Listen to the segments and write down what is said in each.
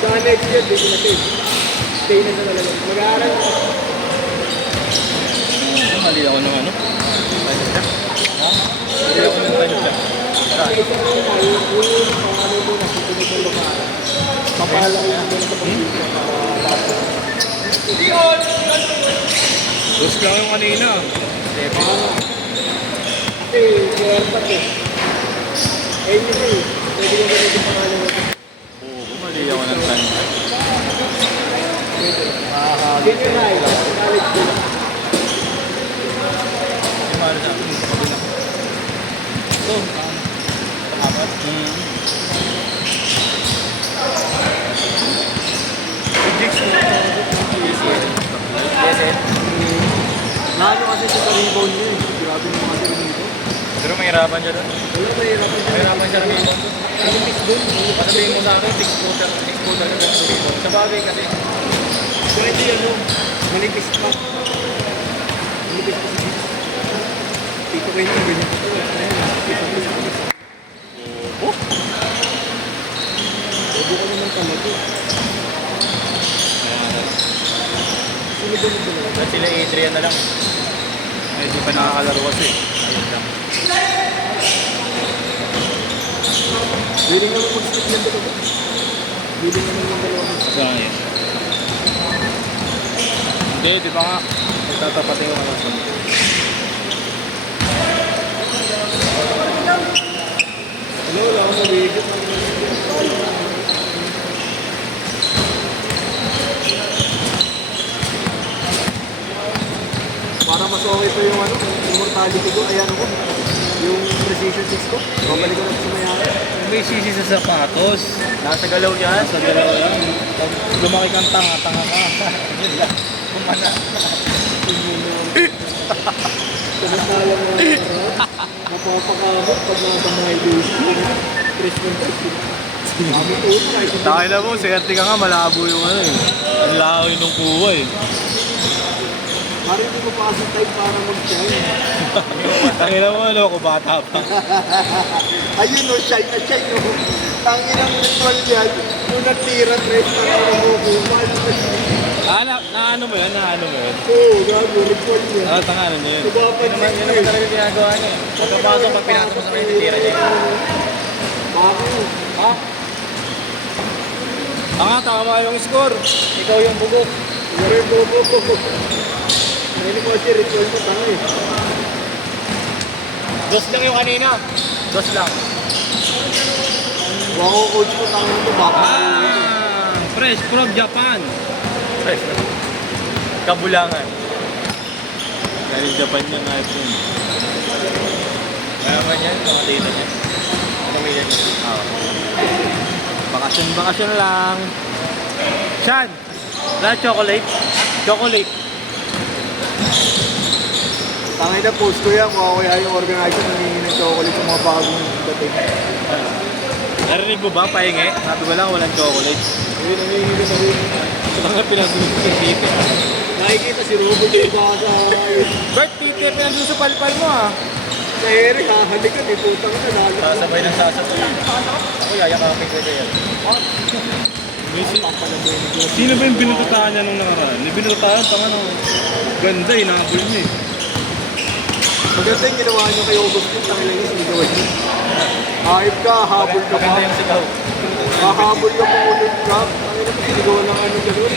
Saka next year, dito na stay. Stay na sa talaga. Mag-aaral na. Mali ako ng ano? Pansya? Ha? Mali ako ng pansya. Kasi ito mo, yung ano mo na, susunod ng lumaan. Papalang lang mo na sa pag-ibig. Dos lang yung kanina. Kasi, swertat eh. Eh, hindi eh. Pwede ko ganito yung pangalan natin. Oo, mali ako ng pansya. Junior high, college ko. Mali sa akin. Ito. Apat. Yes, eh. Lalo kasi sa rebound niya eh. Grabe mo kasi dito. Pero mahirapan siya doon. Wala, mahirapan siya. Mahirapan siya ng rebound. Manipis dun. Pasabihin mo sa akin, 6-footer na ng rebound. Sa bagay kasi. Kung hindi ano, manipis pa. Manipis pa sa hits. Dito kayo niya, ganyan pa ito. Ayan, manipis. Oh? Pwede ka naman talaga. Sunod-sunod na lang. At sila Adrian na lang. Ay, di pa nakakalaro kasi. Ayun lang. Willing naman mag-skip yan dalawa. Willing naman yung dalawa mag-skip. Saan yun? Hindi, di ba nga? Nagtatapatin ko nga sa Hello, wala akong mabigit. Para mas okay pa yung ano, yung mortality ko, ay ano ko, yung precision 6 ko. Babalik ko na sa mayari. may sisi sa sapatos. Nasa galaw yan. Sa galaw yan. Pag lumaki kang tanga, tanga ka. Yun lang. Kumana. Samantala mo ang mapapakabot pag nasa mga illusion. Christmas Day. Kami utay. Takay na po, swerte ka nga, malabo yung ano eh. Ang laki nung kuha eh. Parang hindi ko pa kasi type para mag-shine. Takay na mo, ano, ako bata pa. Ayun o, shine na shine o. Tangin ang ritual yan. Yung natira, tres na nakukuman. Naano mo yan, naano mo yun. Oo, gago, ritual yan. Ah, tanga, ano yun. Nagpapansin Yun naman talaga ginagawa niya eh. Pagkapasok, pag pinasok mo sa kanya, titira niya. Bakit? Ha? Tama yung score. Ikaw yung bugok. Ngayon po. Ngayon po siya, ritual mo, tanga eh. Dos lang yung kanina. Dos lang. Wako coach ko, tanga nito, baka. Fresh from Japan. Fresh. Kabulangan. Dahil Japan niya nga ito. Mayaman yan, mga data niya. Pamilya niya. Bakasyon lang. Shan! Wala chocolate? Chocolate. Tangay na post ko yan, mukha ko yan yung organizer nangingi ng chocolate sa mga bagong dating. Narinig mo ba, pahingi? Sabi ko lang, walang chocolate. Ayun, nangingi ka sa rin. Ito nga pinag-ulit ko yung titi. Nakikita si Robert yung baka sa... Bert, titi, pinag-usapalpal mo ah. Sa Eric, hahalikan eh, putang na, lalak. Sasabay ng sasabay. Ako yayakapin ko ito yan. Sino ba yung binututahan niya nung nakaraan? Yung binututahan, tanga no. Ganda, inabol niya eh. Maganda yung ginawa niyo kay Augustine, tangin lang yung sinigawan niyo. Hype ka, habol ka pa. Maganda yung sigaw. Hahabol ka pa ulit ka. Tangin na sinigawan ng ano gano'n.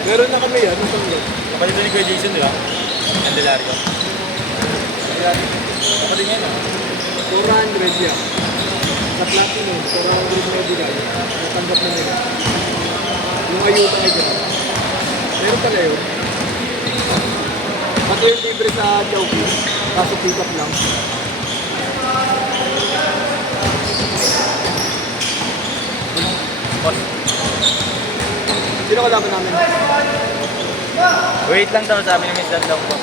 Meron na kami yan, isang yan. Kapatid ni Kuya Jason, di ba? Candelario. Kapatid niya na. 400 yan. Sa platinum, 400 na bigay. Natanggap na nila. Yung ayuda ay gano'n. Meron pala yun. Pati yung libre sa Chowky. Kaso pick up lang. Boss. Sino kalaban namin? Wait lang daw, sabi ni Miss Dad lang po.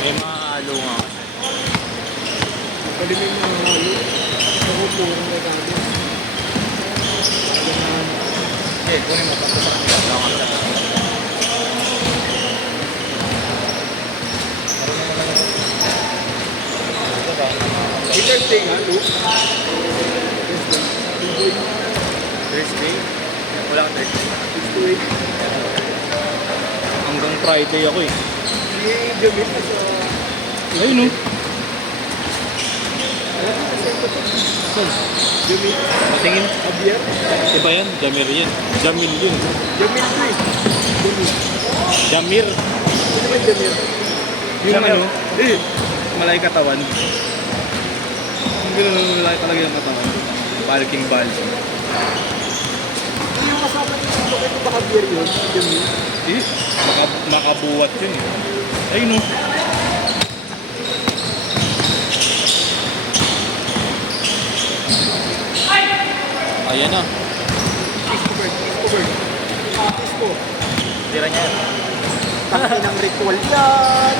May mga halo nga kasi. Palimin mo ng halo. Ako purong nagagawa. Sige, kunin mo. Tapos sa kanila. Wala kang chat. Ito ba? Interesting, ha, Luke? Thursday? Wala kang Thursday. 6 to 8. Hanggang Friday ako eh. Si Jamil na sa... Ayun no. Jamil, Patingin. Javier. Iba yan? Jamir yan. Jamil yun. Jamil ko eh. Jamil. Jamir. Sino ba yung Jamil? Yung Jamil. ano? Malay katawan. Yung gano'n malay talaga yung katawan. Balking balls. Ano yung kasama niyo dito? Kaya ba Javier yun? Si Jamil? Eh, makabuwat yun eh. Ayun no. Ayan na. Christopher. Christopher. Tira niya. Tangin ng ritual yan.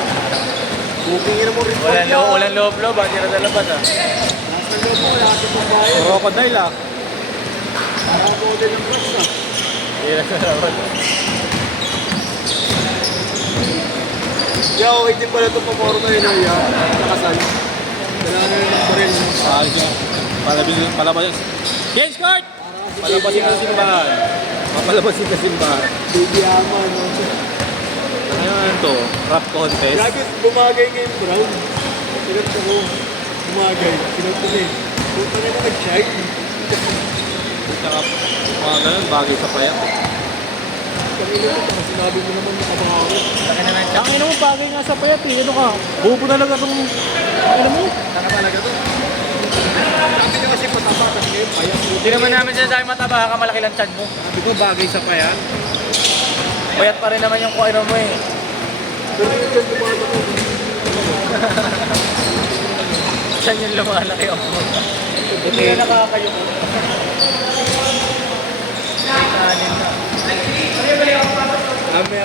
Bookingin mo ritual yan. Walang loob-loob. Tira sa labas ah. Nasa loob mo, lahat yung pambayan. Crocodile ah. Para model ng class ah. Tira sa labas. Yeah, okay din pala itong pamoro na yun ay nakasal. Kailangan na rin ng baril. Ayos na. Palabas. James Court! Palabasin ka sa simbahan. Papalabasin ka sa simbahan. Baby ama, no? Ano to? Rap contest? Lagi bumagay ngayon, Brown. Sigat ako. Bumagay. Sigat ko din. Punta na naman nag-shine. Tsaka mga ganun, bagay sa payak. Kanina mo, saka sinabi mo naman nakabako. Ang ina mo, bagay nga sa payat eh. Ano ka? Bobo talaga itong... Ano mo? Saka talaga to. Sabi niya kasi pataba kasi ngayon, payak. Hindi naman namin sinasabi mataba ka, malaki lang chan mo. Sabi ko, bagay sa payat. Payat pa rin naman yung kuwaino mo eh. Pero yung dyan dumada ko. Chan yung lumalaki ang mo. Hindi na nakakayo ko. Kanin na.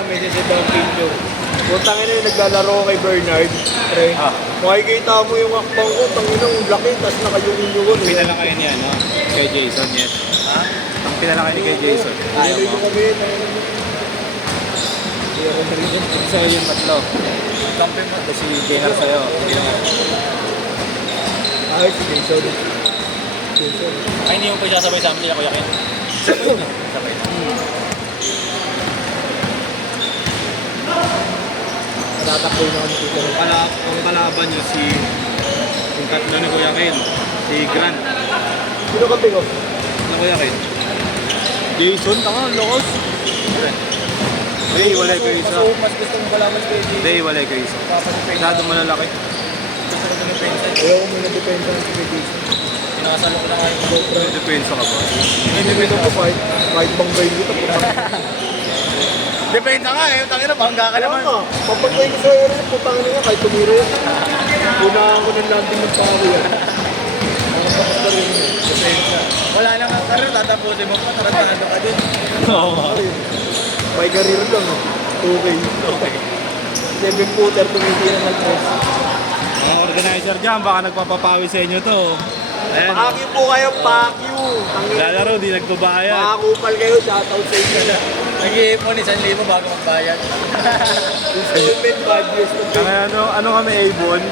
May si Don Pinto. Puntang ina yung naglalaro kay Bernard. Pre. Makikita mo yung akbang ko, tangina ang laki, tapos nakayungin-yungon. Pinala kayo niya, no? Kay Jason, yes. Ha? Ang pinala kayo ni kay Jason. Ayaw Ayaw mo. mo kami, tangina mo. Hindi ako narinig. Ito sa'yo yung tatlo. Kampi mo. Ito si Jenner sa'yo. Hindi naman. Ay, si Jason. Jason. Ay, hindi mo pa sasabay sa amin nila, Kuya Ken. Sabay na. Natatakboy na kami dito. Ang kalaban niyo si... Yung tatlo ni Kuya Ken. Si Grant. Sino kampi ko? Na Kuya Ken. Jason, tanga, lokos. Hey, walay ko isa. Mas gusto mo pala mas kay Jason. Hindi, walay ko isa. Masyado malalaki. Gusto ko na pensa. Ayaw ko muna depensa ng kay Jason. Pinakasalo ko na kayo. May depensa ka ba? Hindi ko kahit banggay dito. Depensa nga eh. Tangin na, bangga ka naman. Papagay ko sa'yo rin, putang ina kahit tumiro yan. Unahan ko ng landing ng paro yan. Nakapakot na rin yun. Depensa. Wala lang ang karir, tatapusin mo pa. Tarantado ka din. Oo. May career lang, 2K. Okay. 7-footer, tumitira ng press. Mga organizer dyan, baka nagpapapawi sa inyo to. Ayan. Pakyu po kayo, pakyu! Lalaro, di nagbabayad. Makakupal kayo, shoutout sa inyo na. Nag-iipon 1,000 bago magbayad. Installment badges to be. Ano kami, Avon?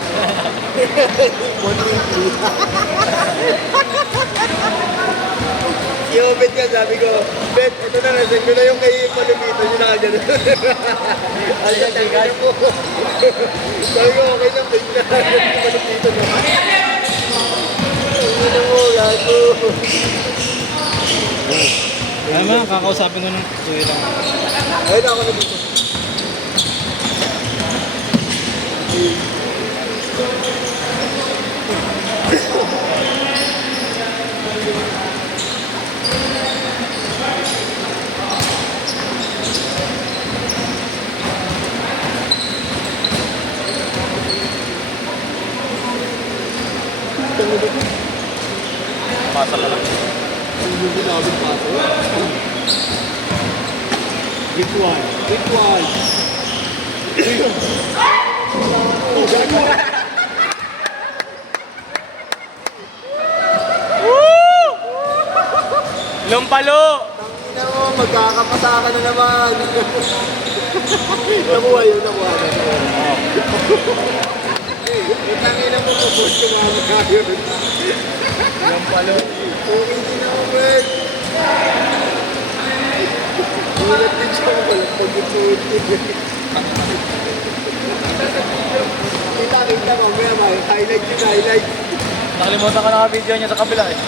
Monthly. Si Obed ka, sabi ko, Bet, ito na, nasend ko na yung kay Palomito, yun na kagano. Ay, kagano mo. Sabi ko, okay na, bet na. Palomito na. Ano mo, gago. Alam mo, kakausapin ko ng suwi lang. Ayun ako na dito. Pasa ka lang. Hindi namin paso. Ritual. Ritual. Lumpalo! Tangina mo, magkakapasa ka na naman. Nakuha yun, nakuha. Itangin na mo po, boss, tumama yun. Yung palo. Okay din ako, Brad. Ulat din siya, walang pag-utuit. Kita mamaya, highlight yun, highlight. Nakalimutan ka na video niya sa kabila eh.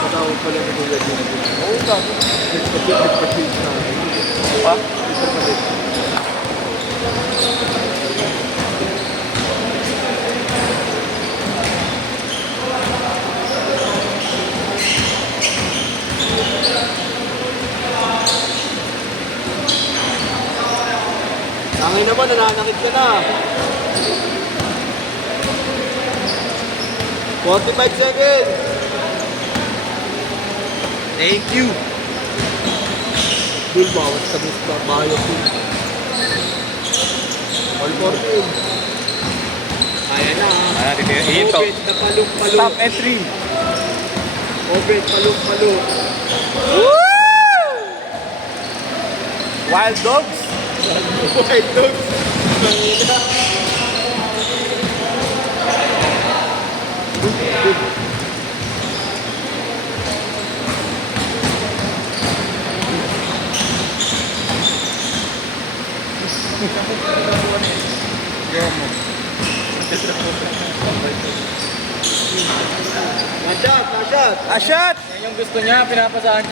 Matawag pala ng ulat yun. Oo, gago. Nagpapit namin. Pa? Tangin naman, nananakit ka na. 45 seconds. Thank you. Dul, bawat sa gusto, bayo ko. All 14. Kaya na. Ayan, ito. Open na paluk-paluk. Stop entry. Open, paluk-paluk. Wild dogs. White dogs. Tangina. Nashot, nashot. Ah, shot! Yan yung gusto niya, pinapasahan